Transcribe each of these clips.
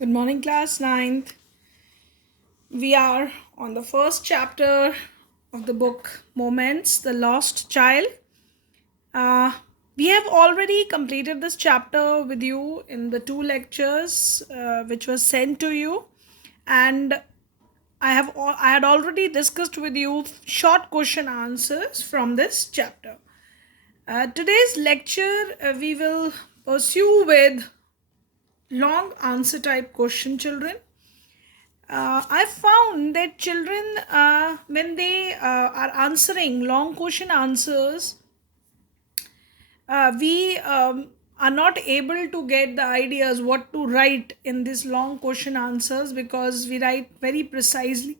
Good morning, class ninth. We are on the first chapter of the book Moments, the Lost Child. Uh, we have already completed this chapter with you in the two lectures which was sent to you, and I had already discussed with you short question answers from this chapter. Today's lecture we will pursue with long answer type question, children. I found that children, when they are answering long question answers, we are not able to get the ideas what to write in these long question answers because we write very precisely.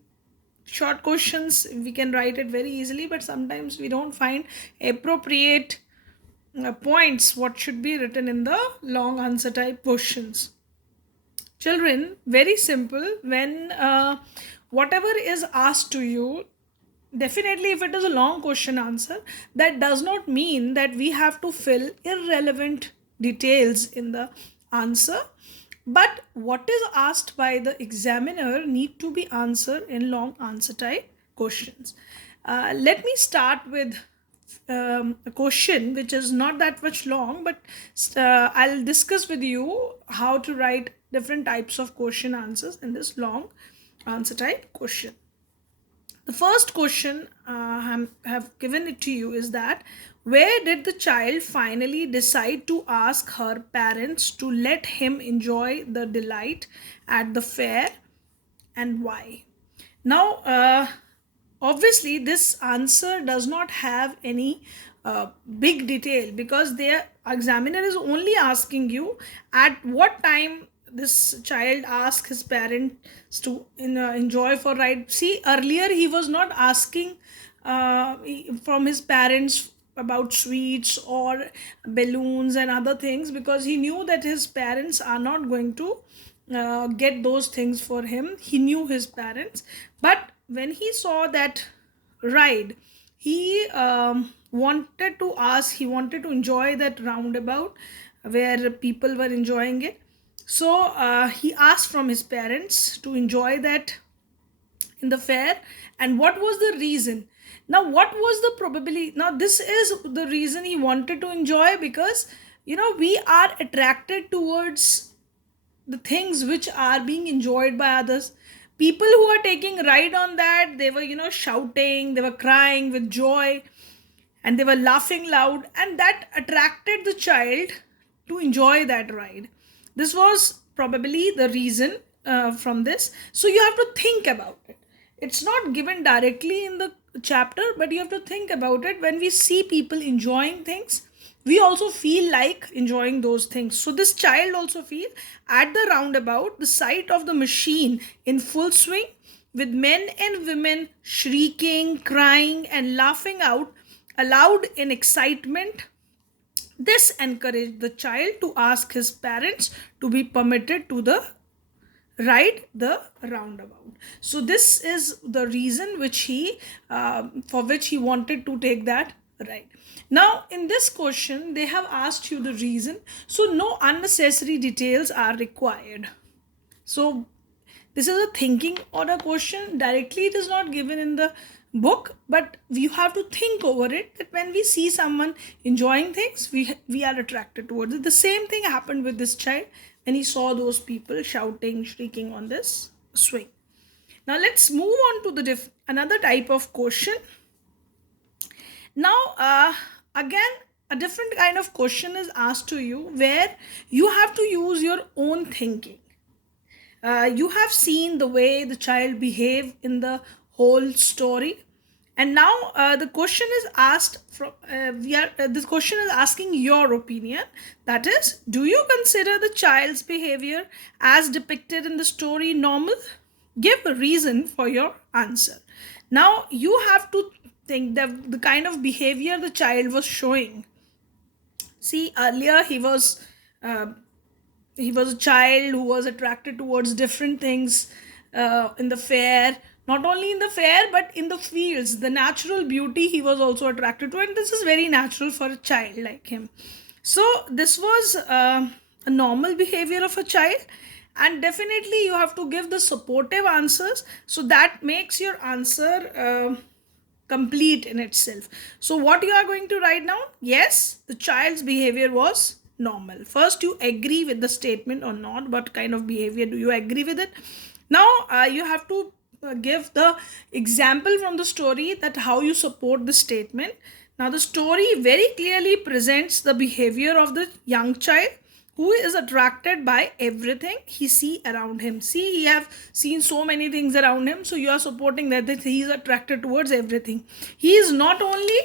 Short questions, we can write it very easily, but sometimes we don't find appropriate points what should be written in the long answer type questions. Children, very simple. When whatever is asked to you, definitely if it is a long question answer, that does not mean that we have to fill irrelevant details in the answer, but what is asked by the examiner need to be answered in long answer type questions. Let me start with a question which is not that much long, but I'll discuss with you how to write different types of question answers in this long answer type question. The first question have given it to you is that where did the child finally decide to ask her parents to let him enjoy the delight at the fair, and why? Now, obviously, this answer does not have any big detail because the examiner is only asking you at what time this child asked his parents to enjoy for ride. See, earlier he was not asking from his parents about sweets or balloons and other things because he knew that his parents are not going to get those things for him. He knew his parents, but when he saw that ride, he wanted to ask, he wanted to enjoy that roundabout where people were enjoying it. So he asked from his parents to enjoy that in the fair. And what was the reason? Now, what was the probability? Now, this is the reason he wanted to enjoy, because we are attracted towards the things which are being enjoyed by others. People who are taking ride on that, they were shouting, they were crying with joy, and they were laughing loud, and that attracted the child to enjoy that ride. This was probably the reason from this. So you have to think about it. It's not given directly in the chapter, but you have to think about it. When we see people enjoying things, we also feel like enjoying those things. So this child also feel at the roundabout, the sight of the machine in full swing, with men and women shrieking, crying, and laughing out aloud in excitement. This encouraged the child to ask his parents to be permitted to the ride the roundabout. So this is the reason which he for which he wanted to take that ride. Now in this question they have asked you the reason, so no unnecessary details are required. So this is a thinking or a question. Directly it is not given in the book, but you have to think over it, that when we see someone enjoying things, we are attracted towards it. The same thing happened with this child when he saw those people shouting, shrieking on this swing. Now let's move on to the another type of question. Now again, a different kind of question is asked to you where you have to use your own thinking. You have seen the way the child behaved in the whole story, and now the question is asked from this question is asking your opinion. That is, do you consider the child's behavior as depicted in the story normal? Give a reason for your answer. Now you have to think that the kind of behavior the child was showing. See, earlier uh, he was a child who was attracted towards different things in the fair. Not only in the fair, but in the fields, the natural beauty he was also attracted to, and this is very natural for a child like him. So this was a normal behavior of a child. And definitely you have to give the supportive answers, so that makes your answer complete in itself. So what you are going to write down? Yes, the child's behavior was normal. First you agree with the statement or not, what kind of behavior do you agree with it. Now you have to give the example from the story, that how you support the statement. Now the story very clearly presents the behavior of the young child who is attracted by everything he see around him. See, he have seen so many things around him, so you are supporting that he is attracted towards everything. He is not only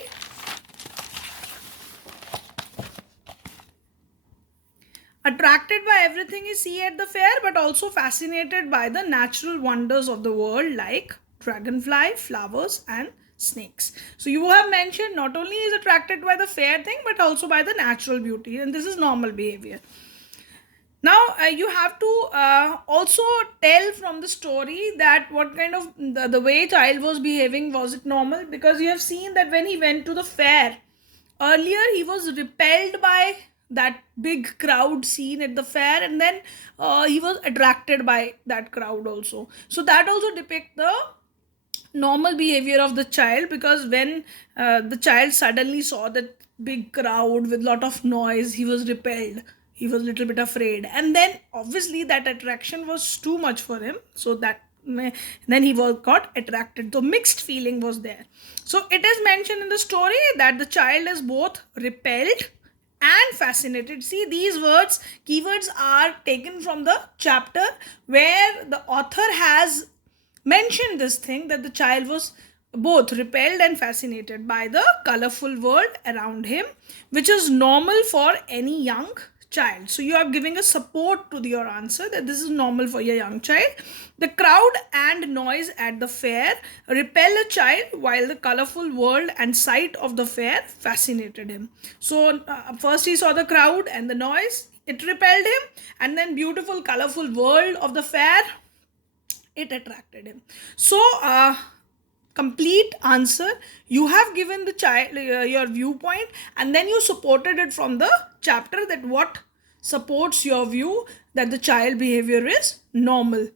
attracted by everything he see at the fair, but also fascinated by the natural wonders of the world, like dragonfly, flowers, and snakes. So you have mentioned not only is attracted by the fair thing, but also by the natural beauty, and this is normal behavior. Now you have to also tell from the story that what kind of the way child was behaving, was it normal, because you have seen that when he went to the fair earlier, he was repelled by that big crowd seen at the fair, and then he was attracted by that crowd also. So that also depict the normal behavior of the child, because when the child suddenly saw that big crowd with lot of noise, he was repelled, he was a little bit afraid, and then obviously that attraction was too much for him, so that then he was got attracted. The mixed feeling was there. So it is mentioned in the story that the child is both repelled and fascinated. See, these words, keywords are taken from the chapter where the author has mentioned this thing, that the child was both repelled and fascinated by the colorful world around him, which is normal for any young child. So you are giving a support to your answer, that this is normal for your young child. The crowd and noise at the fair repel a child, while the colorful world and sight of the fair fascinated him. So first he saw the crowd and the noise, it repelled him, and then beautiful colorful world of the fair, it attracted him. So complete answer, you have given the child your viewpoint, and then you supported it from the chapter, that what supports your view that the child behavior is normal.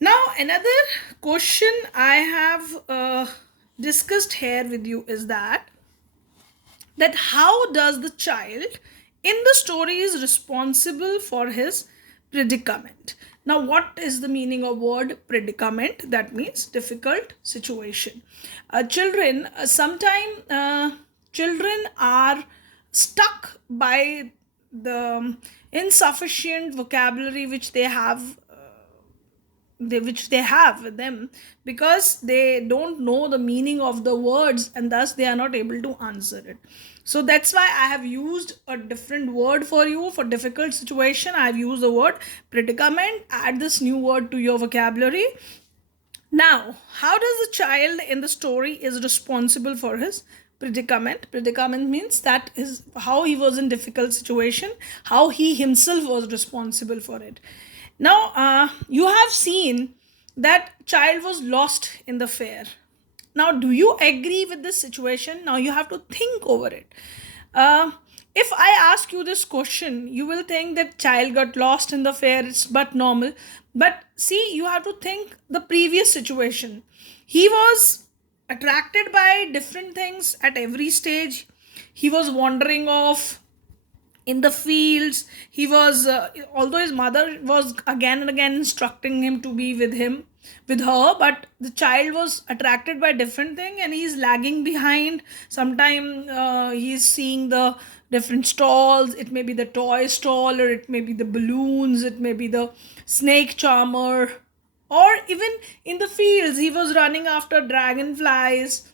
Now another question I have discussed here with you is that how does the child in the story is responsible for his predicament. Now what is the meaning of word predicament? That means difficult situation. Children sometime children are stuck by the insufficient vocabulary which they have, which they have with them, because they don't know the meaning of the words, and thus they are not able to answer it. So that's why I have used a different word for you. For difficult situation, I have used the word predicament. Add this new word to your vocabulary. Now how does the child in the story is responsible for his predicament? Predicament means that is how he was in difficult situation, how he himself was responsible for it. Now you have seen that child was lost in the fair. Now do you agree with this situation? Now you have to think over it. uh, if I ask you this question, you will think that child got lost in the fair, it's but normal. But see, you have to think the previous situation. He was attracted by different things at every stage. He was wandering off in the fields. He was although his mother was again and again instructing him to be with her, but the child was attracted by different thing, and he's lagging behind. Sometime he's seeing the different stalls, it may be the toy stall, or it may be the balloons, it may be the snake charmer, or even in the fields he was running after dragonflies.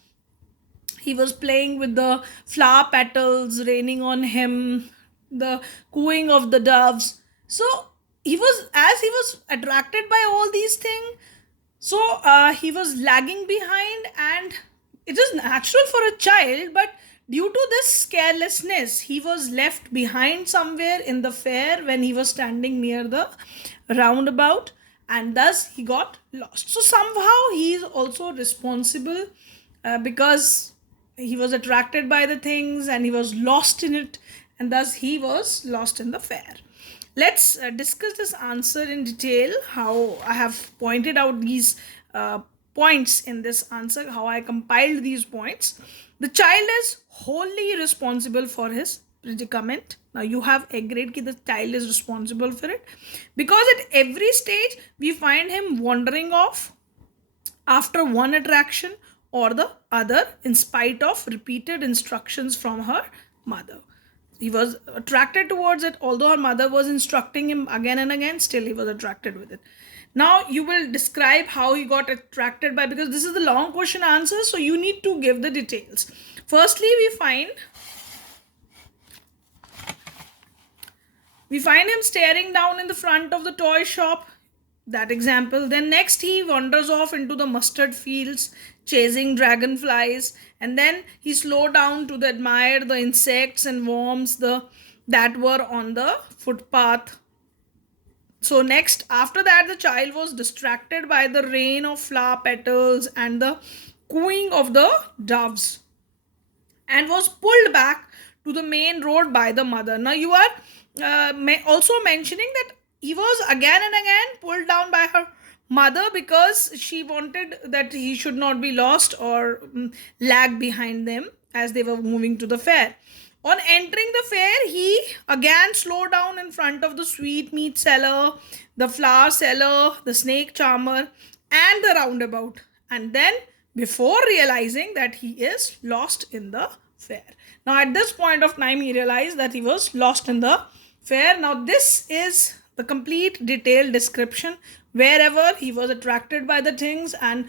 He was playing with the flower petals raining on him, the cooing of the doves. So he was, as he was attracted by all these things, so he was lagging behind, and it is natural for a child, but due to this carelessness, he was left behind somewhere in the fair when he was standing near the roundabout, and thus he got lost. So somehow he is also responsible, because he was attracted by the things and he was lost in it, and thus he was lost in the fair. Let's discuss this answer in detail. How I have pointed out these points in this answer, how I compiled these points. The child is wholly responsible for his predicament. Now you have agreed that the child is responsible for it, because at every stage we find him wandering off after one attraction or the other in spite of repeated instructions from her mother. He was attracted towards it, although her mother was instructing him again and again, still he was attracted with it. Now you will describe how he got attracted by, because this is the long question answer, so you need to give the details. Firstly, we find him staring down in the front of the toy shop, that example. Then next he wanders off into the mustard fields chasing dragonflies, and then he slowed down to admire the insects and worms that were on the footpath. So next, after that, the child was distracted by the rain of flower petals and the cooing of the doves, and was pulled back to the main road by the mother. Now you are also mentioning that he was again and again pulled down by her mother because she wanted that he should not be lost or lag behind them as they were moving to the fair. On entering the fair, he again slowed down in front of the sweetmeat seller, the flower seller, the snake charmer, and the roundabout. And then, before realizing that he is lost in the fair. Now, at this point of time, he realized that he was lost in the fair. Now, this is the complete detailed description wherever he was attracted by the things, and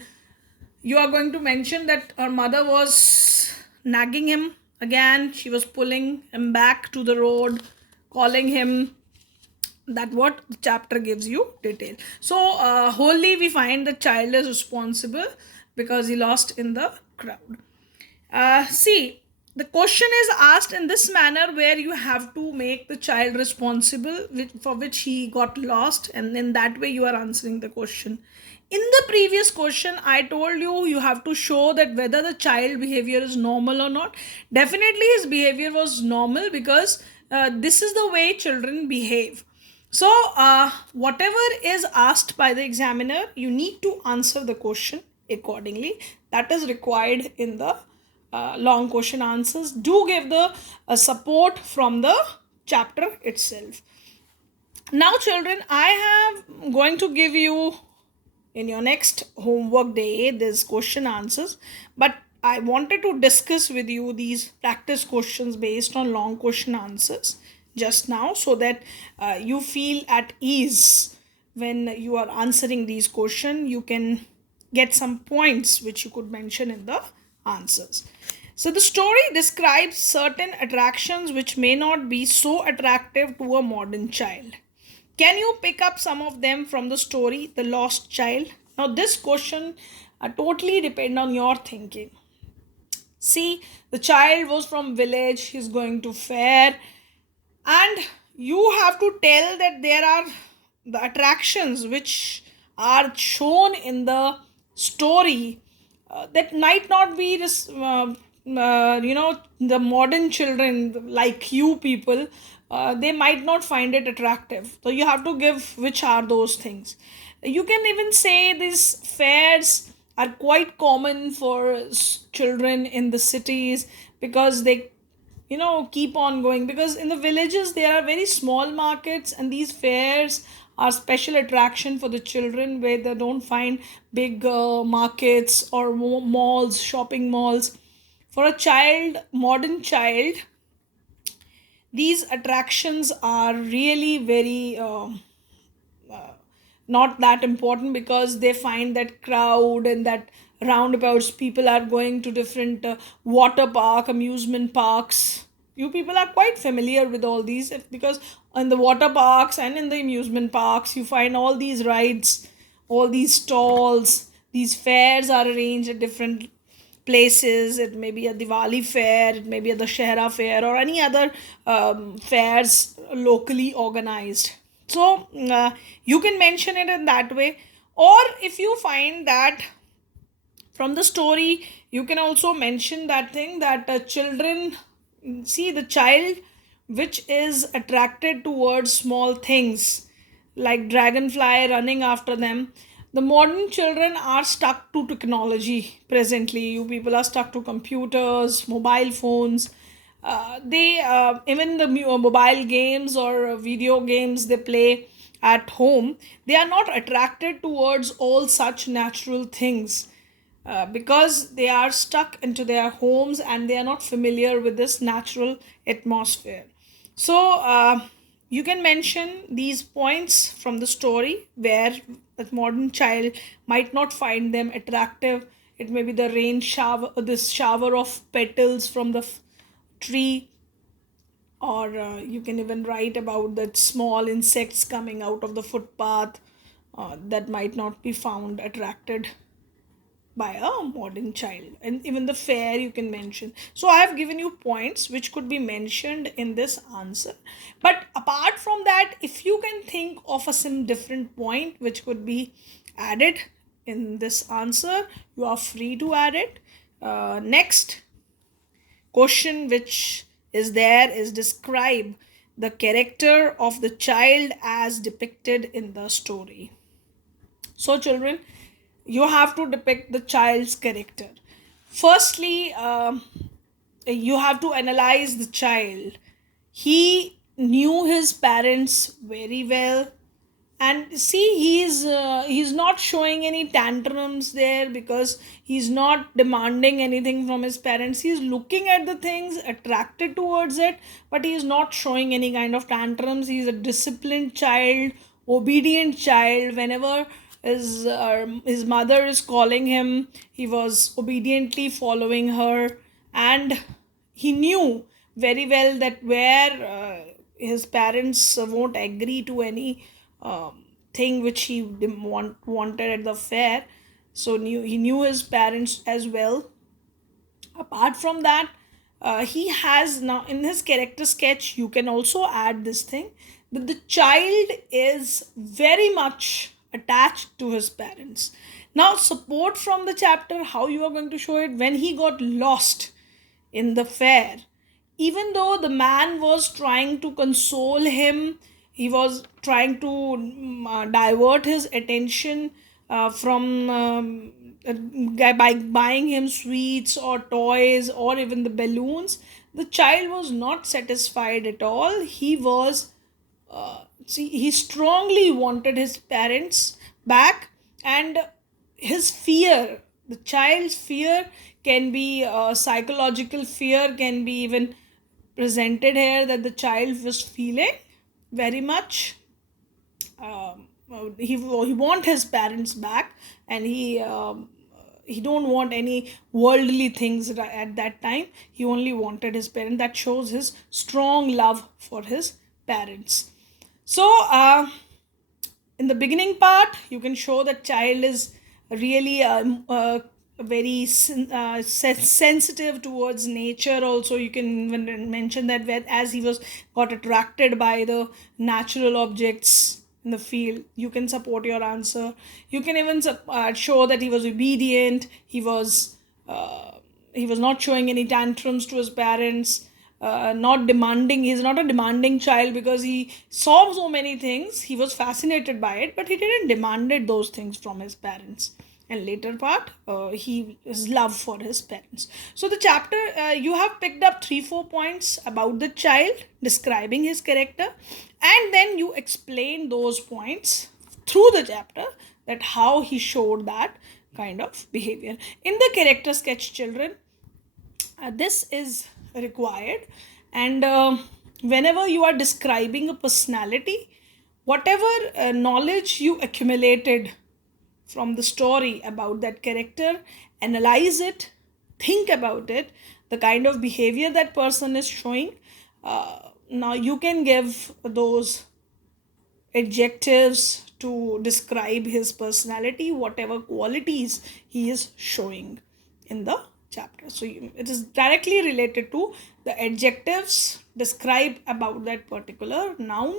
you are going to mention that her mother was nagging him again. She was pulling him back to the road, calling him. That what the chapter gives you detail. So wholly we find the child is responsible because he lost in the crowd. See, the question is asked in this manner where you have to make the child responsible for which he got lost, and in that way you are answering the question. In the previous question, I told you have to show that whether the child behavior is normal or not. Definitely his behavior was normal because this is the way children behave. So, whatever is asked by the examiner, you need to answer the question accordingly. That is required in the long question answers. Do give the support from the chapter itself. Now, children, I am going to give you in your next homework day this question answers, but I wanted to discuss with you these practice questions based on long question answers just now, so that you feel at ease when you are answering these questions. You can get some points which you could mention in the answers. So the story describes certain attractions which may not be so attractive to a modern child. Can you pick up some of them from the story The Lost Child? Now this question totally depend on your thinking. See, the child was from village, he's going to fair, and you have to tell that there are the attractions which are shown in the story that might not be this the modern children like you people, they might not find it attractive, so you have to give which are those things. You can even say these fairs are quite common for children in the cities because they keep on going, because in the villages there are very small markets, and these fairs are special attraction for the children where they don't find big markets or malls, shopping malls. For a child, modern child, these attractions are really very not that important, because they find that crowd and that roundabouts, people are going to different water park, amusement parks. You people are quite familiar with all these, because in the water parks and in the amusement parks you find all these rides, all these stalls. These fairs are arranged at different places. It may be a Diwali fair, it may be a Dussehra fair, or any other fairs locally organized. So you can mention it in that way. Or if you find that from the story, you can also mention that thing that children see the child which is attracted towards small things like dragonfly running after them. The modern children are stuck to technology presently. You people are stuck to computers, mobile phones. They even the mobile games or video games they play at home, they are not attracted towards all such natural things because they are stuck into their homes and they are not familiar with this natural atmosphere. So, you can mention these points from the story where a modern child might not find them attractive. It may be the rain shower, this shower of petals from the tree, or you can even write about that small insects coming out of the footpath that might not be found attracted by a modern child. And even the fair you can mention. So I have given you points which could be mentioned in this answer, but apart from that, if you can think of a some different point which could be added in this answer, you are free to add it. Next question which is there is describe the character of the child as depicted in the story. So, children, you have to depict the child's character. Firstly, you have to analyze the child. He knew his parents very well, and see, he's not showing any tantrums there because he's not demanding anything from his parents. He's looking at the things, attracted towards it, but he is not showing any kind of tantrums. He's a disciplined child, obedient child. Whenever his mother is calling him, he was obediently following her, and he knew very well that where his parents won't agree to any thing which he wanted at the fair. So he knew his parents as well. Apart from that, he has now in his character sketch you can also add this thing that the child is very much attached to his parents. Now support from the chapter how you are going to show it. When he got lost in the fair, even though the man was trying to console him, he was trying to divert his attention from by buying him sweets or toys or even the balloons. The child was not satisfied at all. He was see, he strongly wanted his parents back, and his fear, the child's fear, can be psychological fear, can be even presented here that the child was feeling very much he want his parents back, and he don't want any worldly things at that time. He only wanted his parents. That shows his strong love for his parents. So in the beginning part you can show that child is really very sensitive towards nature. Also you can mention that as he was got attracted by the natural objects in the field, you can support your answer. You can even show that he was obedient. He was not showing any tantrums to his parents, not demanding. He's not a demanding child because he saw so many things. He was fascinated by it, but he didn't demanded those things from his parents. And later part, his love for his parents. So the chapter, you have picked up 3-4 points about the child, describing his character, and then you explain those points through the chapter, that how he showed that kind of behavior in the character sketch. Children, this is required, and whenever you are describing a personality, whatever knowledge you accumulated from the story about that character, analyze it, think about it, the kind of behavior that person is showing. Now you can give those adjectives to describe his personality, whatever qualities he is showing in the chapter. So it is directly related to the adjectives describe about that particular noun.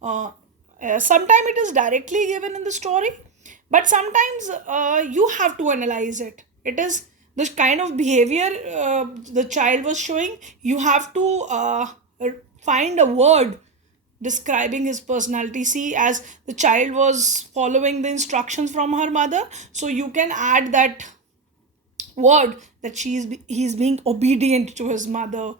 Sometimes it is directly given in the story, but sometimes you have to analyze it. It is the kind of behavior the child was showing. You have to find a word describing his personality. See, as the child was following the instructions from her mother, so you can add that word that he's being obedient to his mother.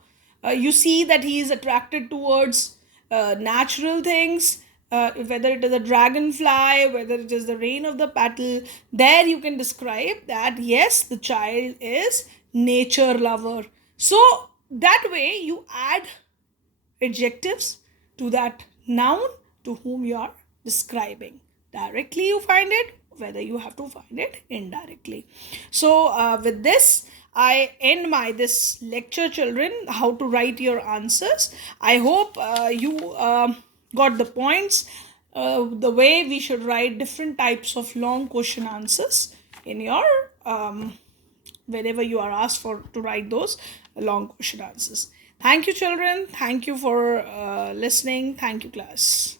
You see that he is attracted towards natural things, whether it is a dragonfly, whether it is the rain of the petal. There you can describe that yes, the child is nature lover. So that way you add adjectives to that noun to whom you are describing. Directly you find it, whether you have to find it indirectly. So with this I end my this lecture, children, how to write your answers. I hope you got the points, the way we should write different types of long question answers in your whenever you are asked for to write those long question answers. Thank you, children. Thank you for listening. Thank you, class.